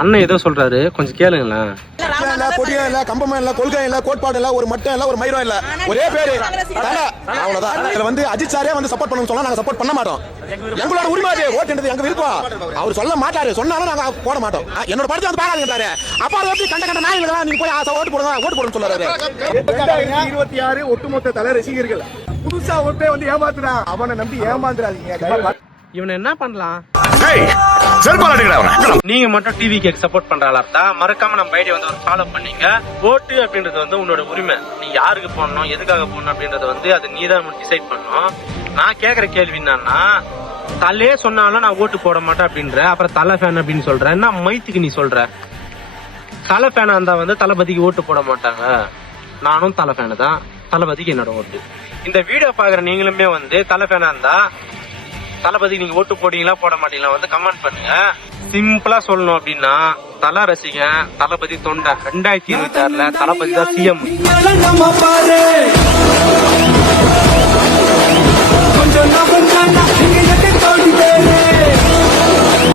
அண்ணன் ஏதோ சொல்றாரு, கொஞ்சம் கேளுங்களேன். பொடியா இல்ல, கம்பமா இல்ல, கொள்கை இல்ல, கோட்பாடு இல்ல, ஒரு மட்டம் இல்ல, ஒரு மயிரம் இல்ல, ஒரே பேரு தல. அவ்வளவுதான். இதுல வந்து அஜித் சாரே வந்து சப்போர்ட் பண்ணணும்னு சொன்னா நாங்க சப்போர்ட் பண்ண மாட்டோம். எங்களோட உரிமை அது, ஓட்டுன்றது எங்க விருப்பம். அவர் சொல்ல மாட்டாரு, சொன்னாலும் நாங்க போட மாட்டோம். என்னோட படத்தை வந்து பாராதுங்கறாரு. அப்ப அதை எப்படி கண்ட நாயங்களா நீங்க போய் ஓட்டு போடுங்க, ஓட்டு போடுன்னு சொல்றாரு. 2026 ஒட்டுமொத்த தல ரசிகர்கள் புதுசா ஒருத்தே வந்து ஏமாத்துறான். அவனை நம்பி ஏமாந்துறாதீங்க. இவனை என்ன பண்ணலாம்? நீங்க மட்டும் டிவி கேக்கு சப்போர்ட் பண்றாளா? மறக்காம நம்ம ஐடியா வந்து ஒரு ஃபாலோ பண்ணீங்க. ஓட்டு அப்படின்றது வந்து உன்னோட உரிமை. நீ யாருக்கு போடணும், எதுக்காக போடணும் அப்படின்றத வந்து அது நீதான் டிசைட் பண்ணணும். நான் கேக்குற கேள்வி என்னன்னா, தலே சொன்னாலும் நான் ஓட்டு போட மாட்டேன் அப்படின்ற, அப்புறம் தலை ஃபேன் அப்படின்னு சொல்ற. என்ன மைத்துக்கு நீ சொல்ற? தலை ஃபேனா இருந்தா வந்து தளபதிக்கு ஓட்டு போட மாட்டாங்க. நானும் தலை ஃபேனு தான், தளபதிக்கு என்னோட ஓட்டு. இந்த வீடியோ பாக்குற நீங்களுமே வந்து தலை ஃபேனா இருந்தா தளபதிக்கு நீங்க ஓட்டு போடுவீங்களா போட மாட்டீங்களா வந்து கமெண்ட் பண்ணுங்க. சிம்பிளா சொல்லணும் அப்படின்னா, தல ரசிகன், தளபதி தொண்டை. 2026ல தளபதி தான் சிஎம்.